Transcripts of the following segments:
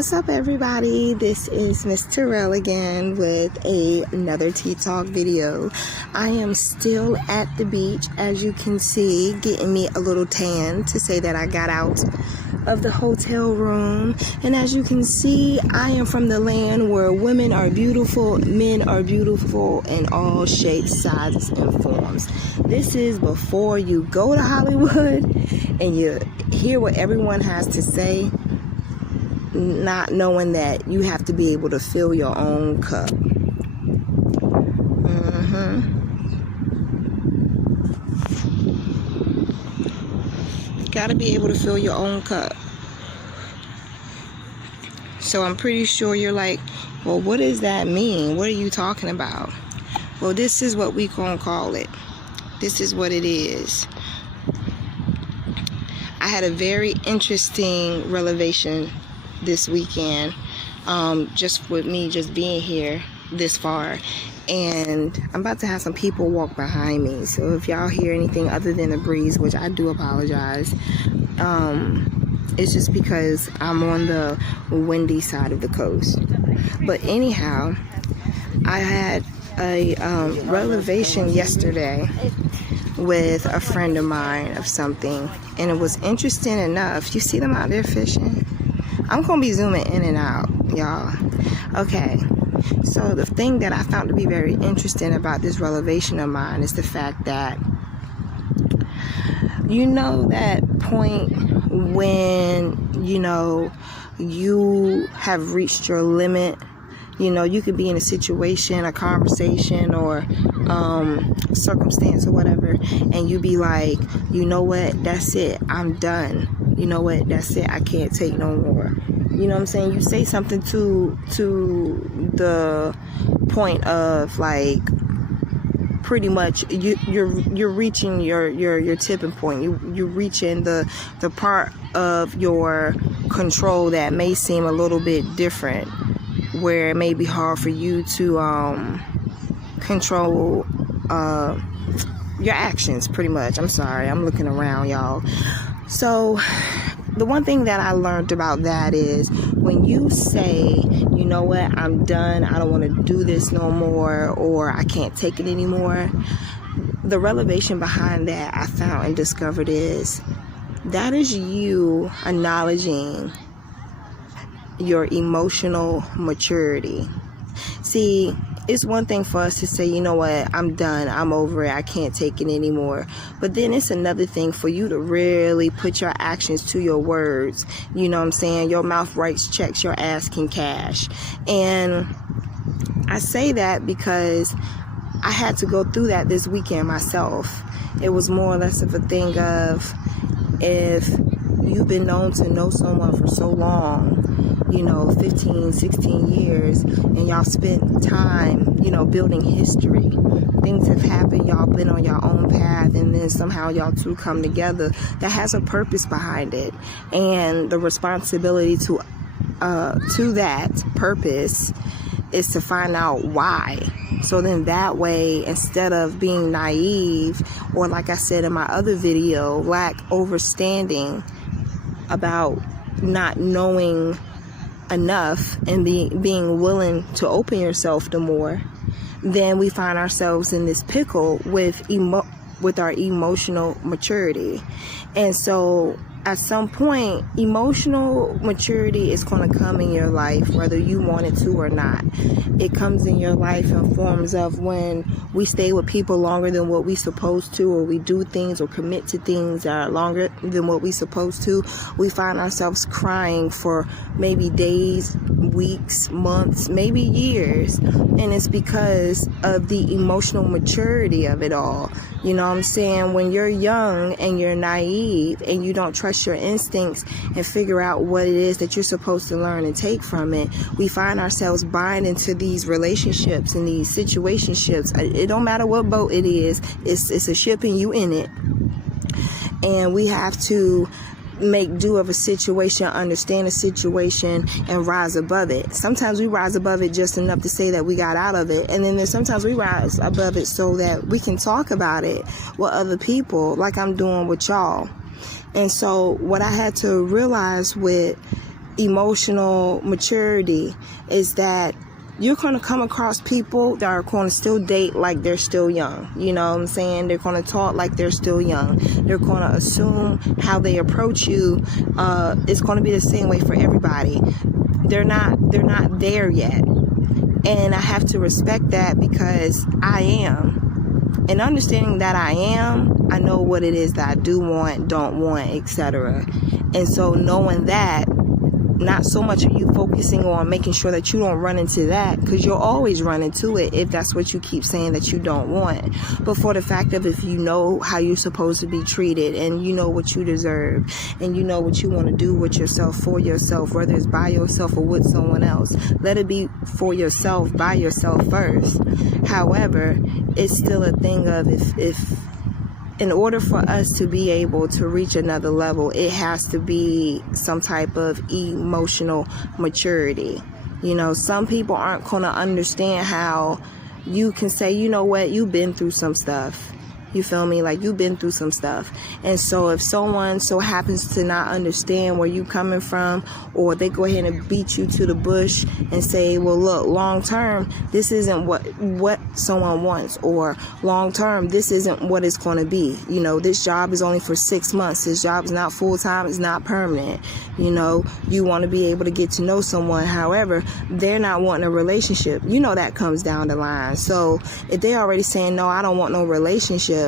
What's up, everybody? This is Miss Terrell again with another Tea Talk video. I am still at the beach, as you can see, getting me a little tan to say that I got out of the hotel room. And as you can see, I am from the land where women are beautiful, men are beautiful in all shapes, sizes, and forms. This is before you go to Hollywood and you hear what everyone has to say, not knowing that you have to be able to fill your own cup. Gotta be able to fill your own cup. So I'm pretty sure you're like, well, what does that mean? What are you talking about? Well, this is what we gonna call it. This is what it is. I had a very interesting revelation this weekend, just with me just being here this far, and I'm about to have some people walk behind me, so if y'all hear anything other than the breeze, which I do apologize, it's just because I'm on the windy side of the coast. But anyhow, I had a revelation yesterday with a friend of mine of something, and it was interesting enough. You see them out there fishing? I'm gonna be zooming in and out, y'all. Okay, so the thing that I found to be very interesting about this revelation of mine is the fact that, you know, that point when, you know, you have reached your limit. You know, you could be in a situation, a conversation, or circumstance or whatever, and you be like, you know what, that's it, I'm done. You know what, that's it, I can't take no more. You know what I'm saying? You say something to the point of, like, pretty much you're reaching your tipping point. You're reaching the part of your control that may seem a little bit different, where it may be hard for you to control your actions, pretty much. I'm sorry, I'm looking around, y'all. So the one thing that I learned about that is, when you say, you know what, I'm done, I don't want to do this no more, or I can't take it anymore, the revelation behind that I found and discovered is, that is you acknowledging your emotional maturity. See, it's one thing for us to say, you know what, I'm done, I'm over it, I can't take it anymore. But then it's another thing for you to really put your actions to your words. You know what I'm saying? Your mouth writes checks, your ass can cash. And I say that because I had to go through that this weekend myself. It was more or less of a thing of, if you've been known to know someone for so long, you know, 15, 16 years, and y'all spent time, you know, building history. Things have happened, y'all been on your own path, and then somehow y'all two come together. That has a purpose behind it. And the responsibility to that purpose is to find out why. So then that way, instead of being naive, or like I said in my other video, lack overstanding about not knowing enough and being willing to open yourself to more, then we find ourselves in this pickle with our emotional maturity. And so at some point, emotional maturity is going to come in your life, whether you want it to or not. It comes in your life in forms of when we stay with people longer than what we supposed to, or we do things or commit to things that are longer than what we supposed to. We find ourselves crying for maybe days, weeks, months, maybe years. And it's because of the emotional maturity of it all. You know what I'm saying? When you're young and you're naive and you don't trust your instincts and figure out what it is that you're supposed to learn and take from it, we find ourselves buying into these relationships and these situationships. It don't matter what boat it is, it's a ship and you in it. And we have to make do of a situation, understand a situation, and rise above it. Sometimes we rise above it just enough to say that we got out of it, and then there's sometimes we rise above it so that we can talk about it with other people, like I'm doing with y'all. And so what I had to realize with emotional maturity is that you're going to come across people that are going to still date like they're still young. You know what I'm saying? They're going to talk like they're still young. They're going to assume how they approach you. It's going to be the same way for everybody. They're not there yet. And I have to respect that because I am. And understanding that I am, I know what it is that I do want, don't want, etc. And so knowing that, not so much are you focusing on making sure that you don't run into that, because you'll always run into it if that's what you keep saying that you don't want. But for the fact of, if you know how you're supposed to be treated, and you know what you deserve, and you know what you want to do with yourself, for yourself, whether it's by yourself or with someone else, let it be for yourself, by yourself first. However, it's still a thing of, if in order for us to be able to reach another level, it has to be some type of emotional maturity. You know, some people aren't going to understand how you can say, you know what, you've been through some stuff. You feel me? Like, you've been through some stuff. And so if someone so happens to not understand where you coming from, or they go ahead and beat you to the bush and say, well, look, long term, this isn't what someone wants, or long term, this isn't what it's going to be. You know, this job is only for 6 months. This job is not full time. It's not permanent. You know, you want to be able to get to know someone. However, they're not wanting a relationship. You know, that comes down the line. So if they're already saying, no, I don't want no relationship,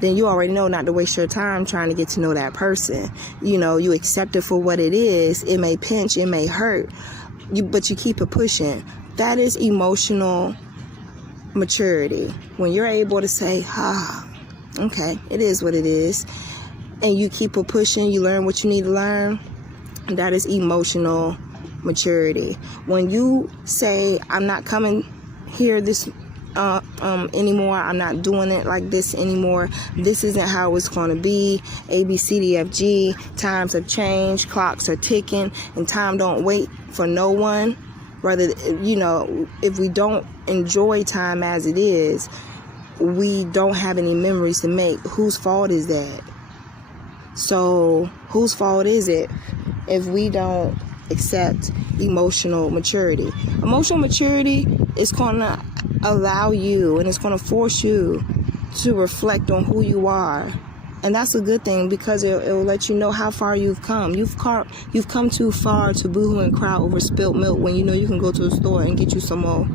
then you already know not to waste your time trying to get to know that person. You know, you accept it for what it is. It may pinch, it may hurt, but you keep it pushing. That is emotional maturity. When you're able to say, okay, it is what it is, and you keep it pushing, you learn what you need to learn, that is emotional maturity. When you say, I'm not coming here this anymore, I'm not doing it like this anymore, this isn't how it's going to be, A, B, C, D, F, G, times have changed, clocks are ticking, and time don't wait for no one. Rather, you know, if we don't enjoy time as it is, we don't have any memories to make. Whose fault is that? So whose fault is it if we don't accept emotional maturity? Emotional maturity is going to allow you, and it's going to force you to reflect on who you are. And that's a good thing, because it'll let you know how far you've come. You've come too far to boohoo and cry over spilt milk when you know you can go to the store and get you some more.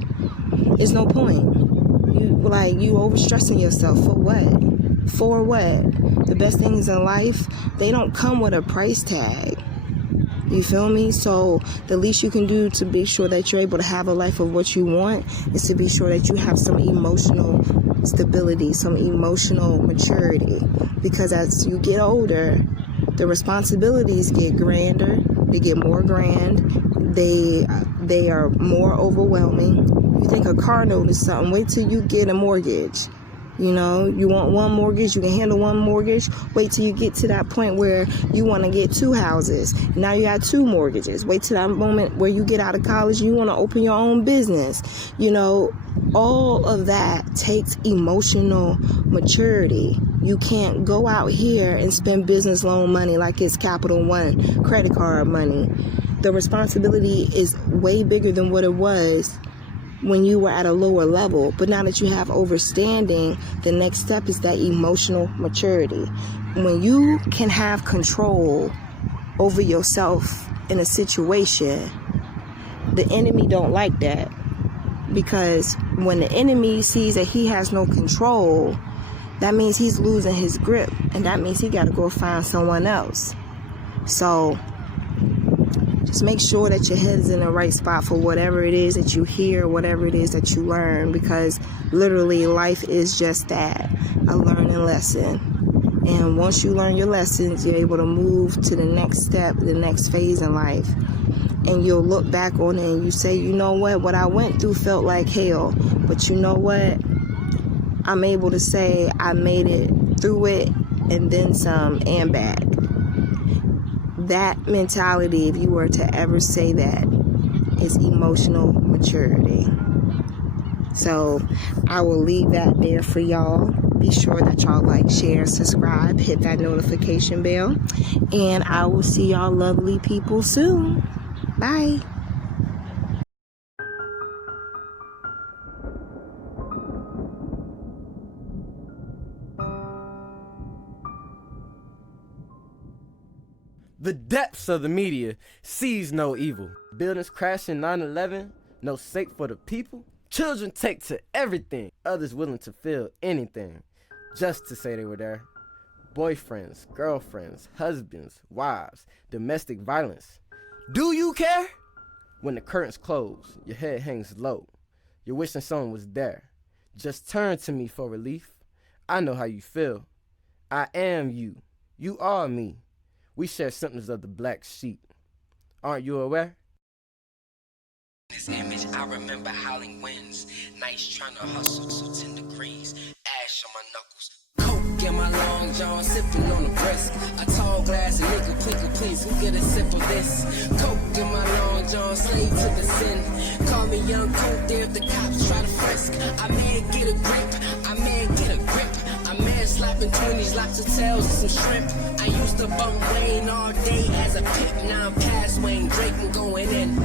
There's no point. You overstressing yourself for what? For what? The best things in life, they don't come with a price tag. You feel me? So the least you can do to be sure that you're able to have a life of what you want is to be sure that you have some emotional stability, some emotional maturity. Because as you get older, the responsibilities get grander, they get more grand, they are more overwhelming. You think a car note is something, wait till you get a mortgage. You know, you want one mortgage, you can handle one mortgage. Wait till you get to that point where you want to get 2 houses. Now you got 2 mortgages. Wait till that moment where you get out of college and you want to open your own business. You know, all of that takes emotional maturity. You can't go out here and spend business loan money like it's Capital One credit card money. The responsibility is way bigger than what it was when you were at a lower level. But now that you have overstanding, the next step is that emotional maturity. When you can have control over yourself in a situation, the enemy don't like that. Because when the enemy sees that he has no control, that means he's losing his grip, and that means he got to go find someone else. So just make sure that your head is in the right spot for whatever it is that you hear, whatever it is that you learn, because literally life is just that, a learning lesson. And once you learn your lessons, you're able to move to the next step, the next phase in life. And you'll look back on it and you say, you know what I went through felt like hell, but you know what, I'm able to say I made it through it and then some and back. That mentality, if you were to ever say that, is emotional maturity. So I will leave that there for y'all. Be sure that y'all like, share, subscribe, hit that notification bell, and I will see y'all lovely people soon. Bye. The depths of the media sees no evil. Buildings crashing 9/11, no sake for the people. Children take to everything, others willing to feel anything, just to say they were there. Boyfriends, girlfriends, husbands, wives, domestic violence. Do you care? When the curtains close, your head hangs low. You're wishing someone was there. Just turn to me for relief. I know how you feel. I am you. You are me. We share symptoms of the black sheep. Aren't you aware? This image, I remember howling winds, nights trying to hustle to 10 degrees, ash on my knuckles. Coke in my long john, sipping on the brisk. A tall glass of liquor, please, who get a sip of this? Coke in my long john, slave to the sin. Call me young coke there if the cops try to frisk. I may get a grip, I may get a grip. I may slapping 20s, lots of tails and some shrimp. I used to bump Wayne all day as a pimp, now I'm past Wayne, Drake and going in.